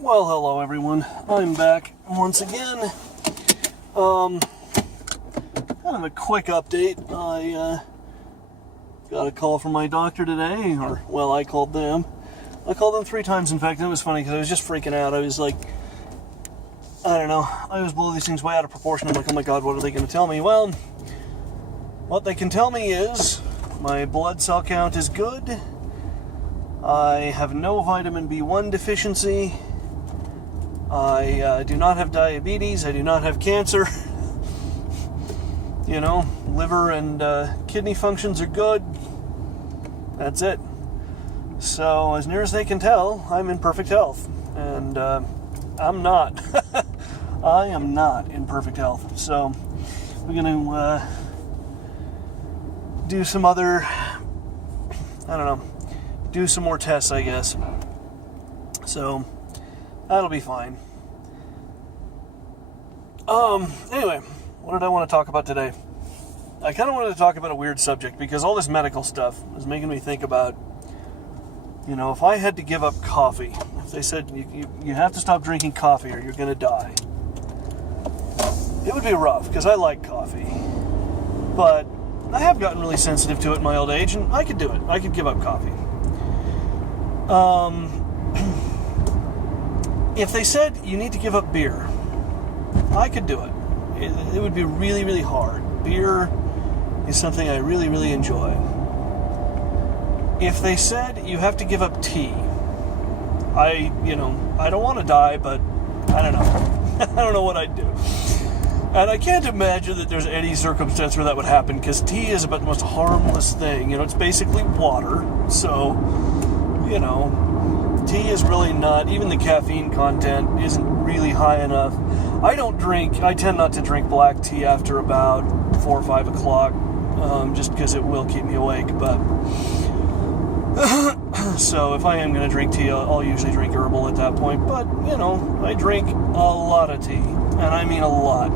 Well, hello everyone. I'm back once again. Kind of a quick update. I got a call from my doctor today, I called them. I called them 3 times, in fact, and it was funny because I was just freaking out. I was like, I don't know, I always blow these things way out of proportion. I'm like, oh my god, what are they going to tell me? Well, what they can tell me is my blood cell count is good. I have no vitamin B1 deficiency. I do not have diabetes. I do not have cancer. You know, liver and kidney functions are good. That's it. So, as near as they can tell, I'm in perfect health. And I'm not. I am not in perfect health. So, we're going to do some other, do some more tests, I guess. So, that'll be fine. Anyway, what did I want to talk about today? I kind of wanted to talk about a weird subject because all this medical stuff is making me think about, if I had to give up coffee, if they said you have to stop drinking coffee or you're going to die, it would be rough because I like coffee. But I have gotten really sensitive to it in my old age, and I could do it. I could give up coffee. If they said you need to give up beer, I could do it. It would be really, really hard. Beer is something I really, really enjoy. If they said you have to give up tea, I don't want to die, but I don't know. I don't know what I'd do. And I can't imagine that there's any circumstance where that would happen, because tea is about the most harmless thing. It's basically water, so, tea is really not, even the caffeine content isn't really high enough. I tend not to drink black tea after about 4 or 5 o'clock, just because it will keep me awake, but, so if I am going to drink tea, I'll usually drink herbal at that point, but, I drink a lot of tea, and I mean a lot,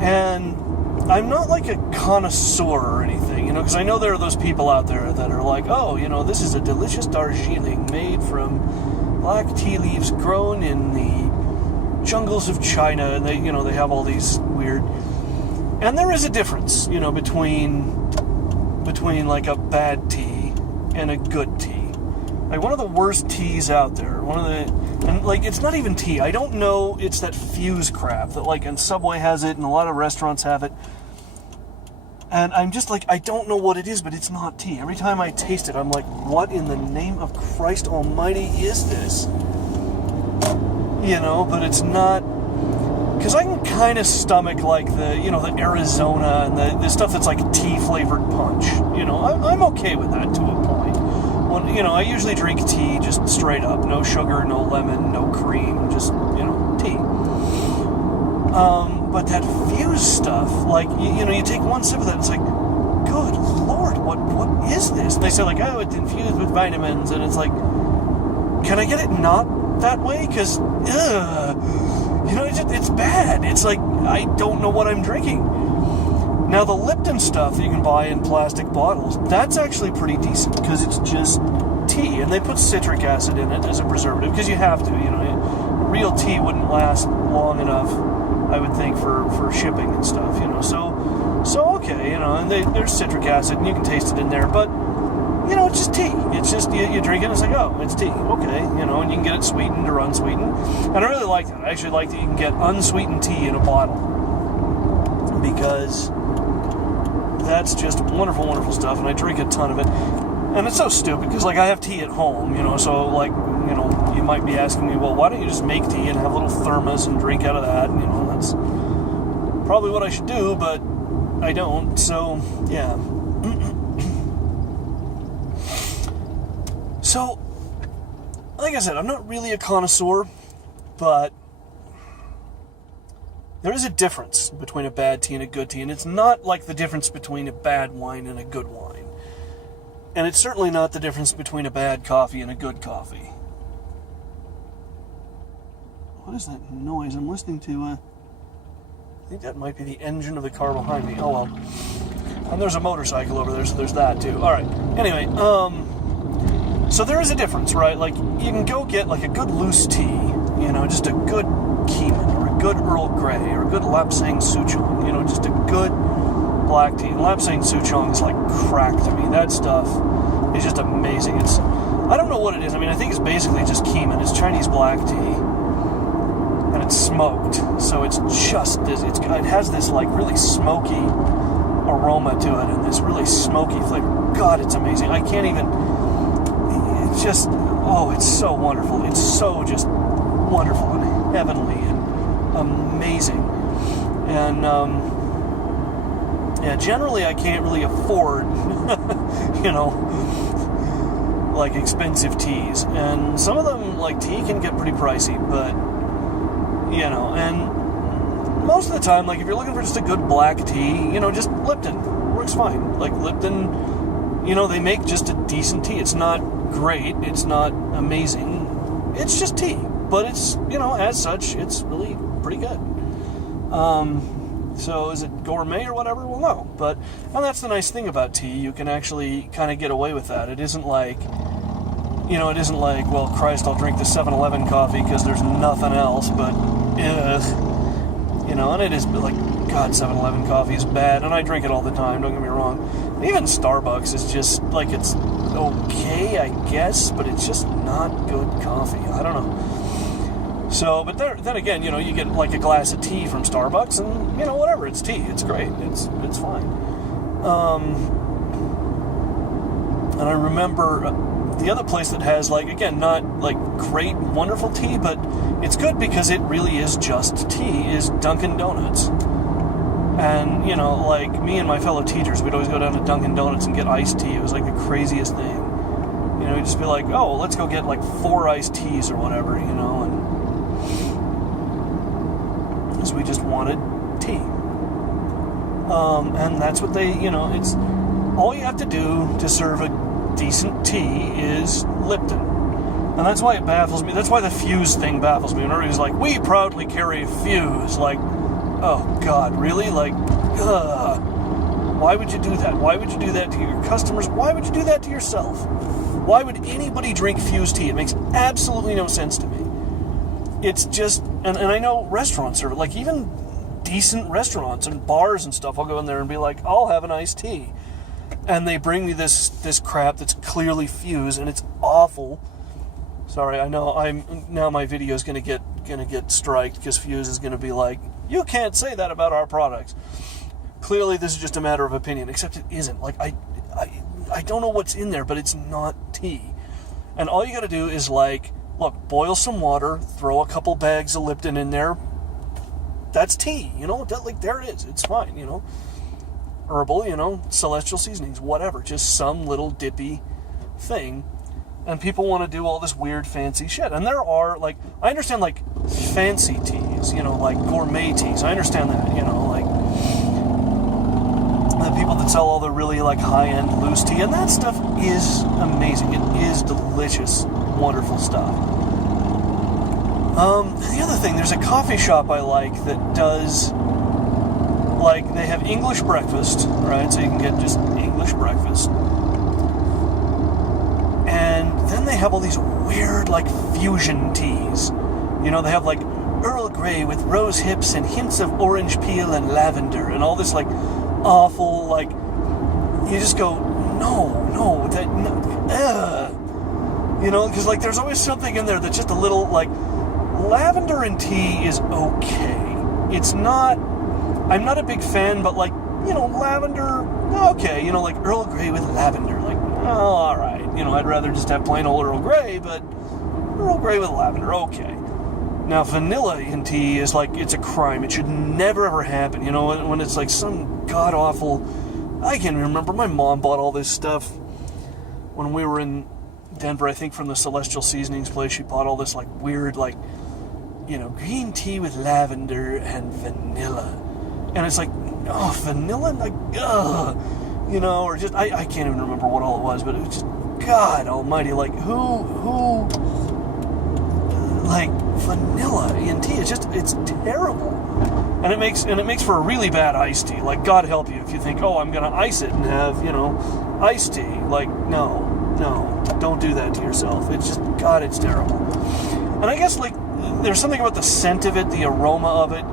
and I'm not like a connoisseur or anything, because I know there are those people out there that are like, oh, this is a delicious Darjeeling made from black tea leaves grown in the jungles of China, and they have all these weird, and there is a difference, between like a bad tea and a good tea. Like one of the worst teas out there, it's not even tea. I don't know, it's that Fuse crap that and Subway has it and a lot of restaurants have it. And I'm just like, I don't know what it is, but it's not tea. Every time I taste it, I'm like, what in the name of Christ Almighty is this? But it's not, because I can kind of stomach the Arizona and the stuff that's like tea flavored punch. I'm okay with that to a point. When, I usually drink tea just straight up, no sugar, no lemon, no cream, just, tea. But that Fuse stuff, you take one sip of that, it's like, good Lord, what is this? And they say oh, it's infused with vitamins, and it's like, can I get it not that way? Because, it's bad. It's like, I don't know what I'm drinking. Now, the Lipton stuff that you can buy in plastic bottles, that's actually pretty decent, because it's just tea, and they put citric acid in it as a preservative, because you have to, real tea wouldn't last long enough, I would think, for shipping and stuff, so okay, and there's citric acid, and you can taste it in there, but, it's just tea. It's just, you drink it, and it's like, oh, it's tea, okay, and you can get it sweetened or unsweetened, and I really like that. I actually like that you can get unsweetened tea in a bottle, because that's just wonderful, wonderful stuff, and I drink a ton of it, and it's so stupid, because, I have tea at home, so, you might be asking me, well, why don't you just make tea and have a little thermos and drink out of that, that's probably what I should do, but I don't, so, yeah. So, like I said, I'm not really a connoisseur, but there is a difference between a bad tea and a good tea, and it's not like the difference between a bad wine and a good wine. And it's certainly not the difference between a bad coffee and a good coffee. What is that noise I'm listening to? I think that might be the engine of the car behind me. Oh well. And there's a motorcycle over there, so there's that too. Alright, anyway, So there is a difference, right? Like, you can go get like a good loose tea, you know, just a good Keeman, or a good Earl Grey, or a good Lapsang Souchong, you know, just a good black tea. And Lapsang Souchong is like crack to me. That stuff is just amazing. I don't know what it is. I mean, I think it's basically just Keeman. It's Chinese black tea, and it's smoked, so it's just this. It has this like really smoky aroma to it, and this really smoky flavor. God, it's amazing. I can't even. It's just, oh, it's so wonderful. It's so just wonderful and heavenly and amazing. And yeah, generally I can't really afford, you know, like expensive teas. And some of them, like tea, can get pretty pricey, but, you know, and most of the time, like if you're looking for just a good black tea, you know, just Lipton works fine. Like Lipton, you know, they make just a decent tea. It's not great, it's not amazing, it's just tea, but it's, you know, as such, it's really pretty good. So is it gourmet or whatever? Well, no, but, and that's the nice thing about tea, you can actually kind of get away with that. It isn't like, you know, it isn't like, well, Christ, I'll drink the 7-Eleven coffee because there's nothing else, but, you know, and it is like, God, 7-Eleven coffee is bad, and I drink it all the time, don't get me wrong. Even Starbucks is just, like, it's okay, I guess, but it's just not good coffee. I don't know. So, but then again, you know, you get like a glass of tea from Starbucks, and, you know, whatever, it's tea, it's great, it's fine. And I remember the other place that has, like, again, not like great, wonderful tea, but it's good because it really is just tea, is Dunkin' Donuts. And, you know, like, me and my fellow teachers, we'd always go down to Dunkin' Donuts and get iced tea. It was like the craziest thing. You know, we'd just be like, oh, let's go get like 4 iced teas or whatever, you know, and because we just wanted tea. And that's what they, you know, it's, all you have to do to serve a decent tea is Lipton. And that's why it baffles me. That's why the Fuse thing baffles me. When everybody's like, we proudly carry Fuse, like, oh, God, really? Like, why would you do that? Why would you do that to your customers? Why would you do that to yourself? Why would anybody drink Fuse tea? It makes absolutely no sense to me. It's just, and I know restaurants are, like, even decent restaurants and bars and stuff, I'll go in there and be like, I'll have an iced tea. And they bring me this crap that's clearly Fuse, and it's awful. Sorry, I know now my video is gonna get striked because Fuse is gonna be like, you can't say that about our products. Clearly, this is just a matter of opinion, except it isn't. Like, I don't know what's in there, but it's not tea. And all you gotta do is, like, look, boil some water, throw a couple bags of Lipton in there. That's tea, you know? Like, there it is. It's fine, you know? Herbal, you know? Celestial seasonings, whatever. Just some little dippy thing. And people want to do all this weird fancy shit. And there are, like, I understand, like, fancy teas, you know, like gourmet teas. I understand that, you know, like, the people that sell all the really, like, high-end loose tea. And that stuff is amazing. It is delicious, wonderful stuff. The other thing, there's a coffee shop I like that does, like, they have English breakfast, right? So you can get just English breakfast. And then they have all these weird, like, fusion teas. You know, they have, like, Earl Grey with rose hips and hints of orange peel and lavender and all this, like, awful, like, you just go, no, that, no, you know, because, like, there's always something in there that's just a little, like, lavender in tea is okay. It's not, I'm not a big fan, but, like, you know, lavender, okay, you know, like, Earl Grey with lavender, like, oh, all right. You know, I'd rather just have plain old Earl Grey, but Earl Grey with lavender, okay. Now, vanilla in tea is like, it's a crime. It should never, ever happen. You know, when it's like some god-awful, I can't remember. My mom bought all this stuff when we were in Denver, I think from the Celestial Seasonings place. She bought all this, like, weird, like, you know, green tea with lavender and vanilla. And it's like, oh, vanilla? Like, ugh. You know, or just, I can't even remember what all it was, but it was just, God almighty, like, who, like, vanilla in tea, it's just, it's terrible. And it makes for a really bad iced tea. Like, God help you if you think, oh, I'm gonna ice it and have, you know, iced tea. Like, no. no, don't do that to yourself. It's just, God, it's terrible. And I guess, like, there's something about the scent of it, the aroma of it,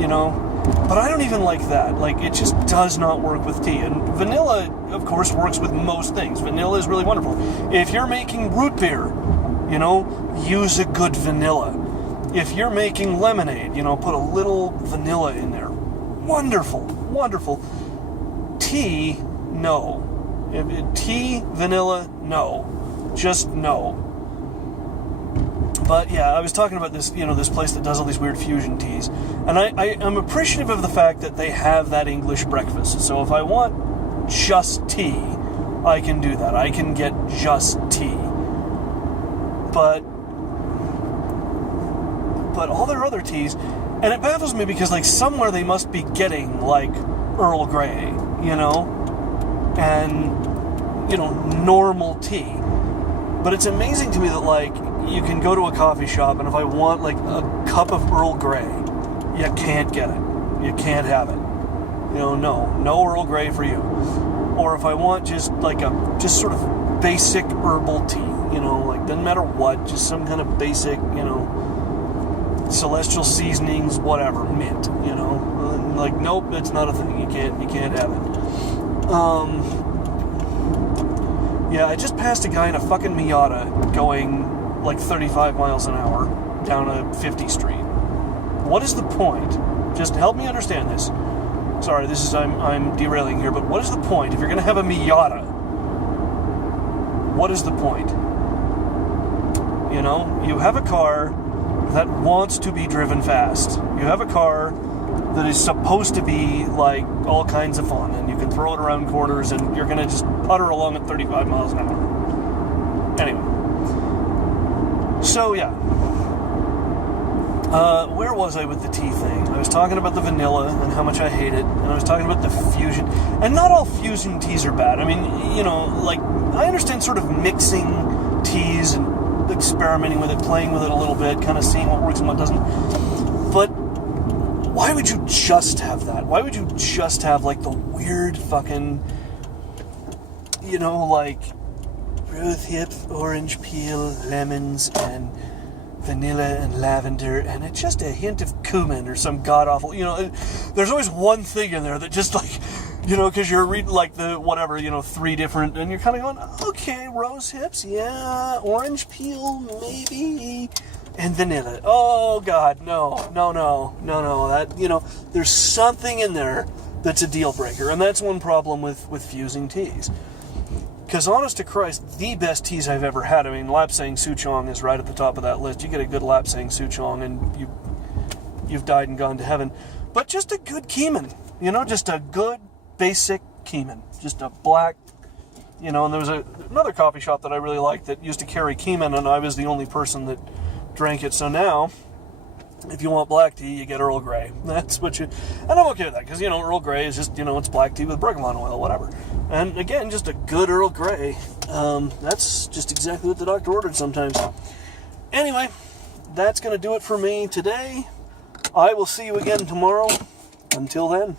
you know, but I don't even like that. Like, it just does not work with tea. And vanilla, of course, works with most things. Vanilla is really wonderful. If you're making root beer, you know, use a good vanilla. If you're making lemonade, you know, put a little vanilla in there. Wonderful, wonderful. Tea, no. Tea, vanilla, no. Just no. But yeah, I was talking about this, you know, this place that does all these weird fusion teas. And I'm appreciative of the fact that they have that English breakfast. So if I want just tea, I can do that. I can get just tea. But all their other teas, and it baffles me because, like, somewhere they must be getting, like, Earl Grey, you know? And, you know, normal tea. But it's amazing to me that, like, you can go to a coffee shop, and if I want, like, a cup of Earl Grey, you can't get it. You can't have it. You know, no Earl Grey for you. Or if I want just, like, just sort of basic herbal tea, you know, like, doesn't matter what, just some kind of basic, you know, celestial seasonings, whatever, mint, you know. Like, nope, it's not a thing. You can't have it. Yeah, I just passed a guy in a fucking Miata going like 35 miles an hour down a 50 street. What is the point? Just help me understand this. Sorry, I'm derailing here, but what is the point if you're going to have a Miata? What is the point? You know, you have a car that wants to be driven fast. You have a car that is supposed to be like all kinds of fun, and you can throw it around corners, and you're going to just putter along at 35 miles an hour. Anyway. So, yeah. Where was I with the tea thing? I was talking about the vanilla and how much I hate it, and I was talking about the fusion. And not all fusion teas are bad. I mean, you know, like, I understand sort of mixing teas and experimenting with it, playing with it a little bit, kind of seeing what works and what doesn't. But why would you just have that? Why would you just have, like, the weird fucking, you know, like, rose hips, orange peel, lemons, and vanilla and lavender, and it's just a hint of cumin or some god-awful, you know, there's always one thing in there that just, like, you know, because you're reading, like, the, whatever, you know, 3 different, and you're kind of going, okay, rose hips, yeah, orange peel, maybe, and vanilla. Oh, God, no, that, you know, there's something in there that's a deal breaker, and that's one problem with fusing teas. Because, honest to Christ, the best teas I've ever had, I mean, Lapsang Souchong is right at the top of that list. You get a good Lapsang Souchong, and you've died and gone to heaven. But just a good Keeman, you know, just a good, basic Keeman. Just a black, you know, and there was another coffee shop that I really liked that used to carry Keeman, and I was the only person that drank it. So now, if you want black tea, you get Earl Grey. That's what you... And I'm okay with that, because, you know, Earl Grey is just, you know, it's black tea with bergamot oil, whatever. And, again, just a good Earl Grey. That's just exactly what the doctor ordered sometimes. Anyway, that's going to do it for me today. I will see you again tomorrow. Until then.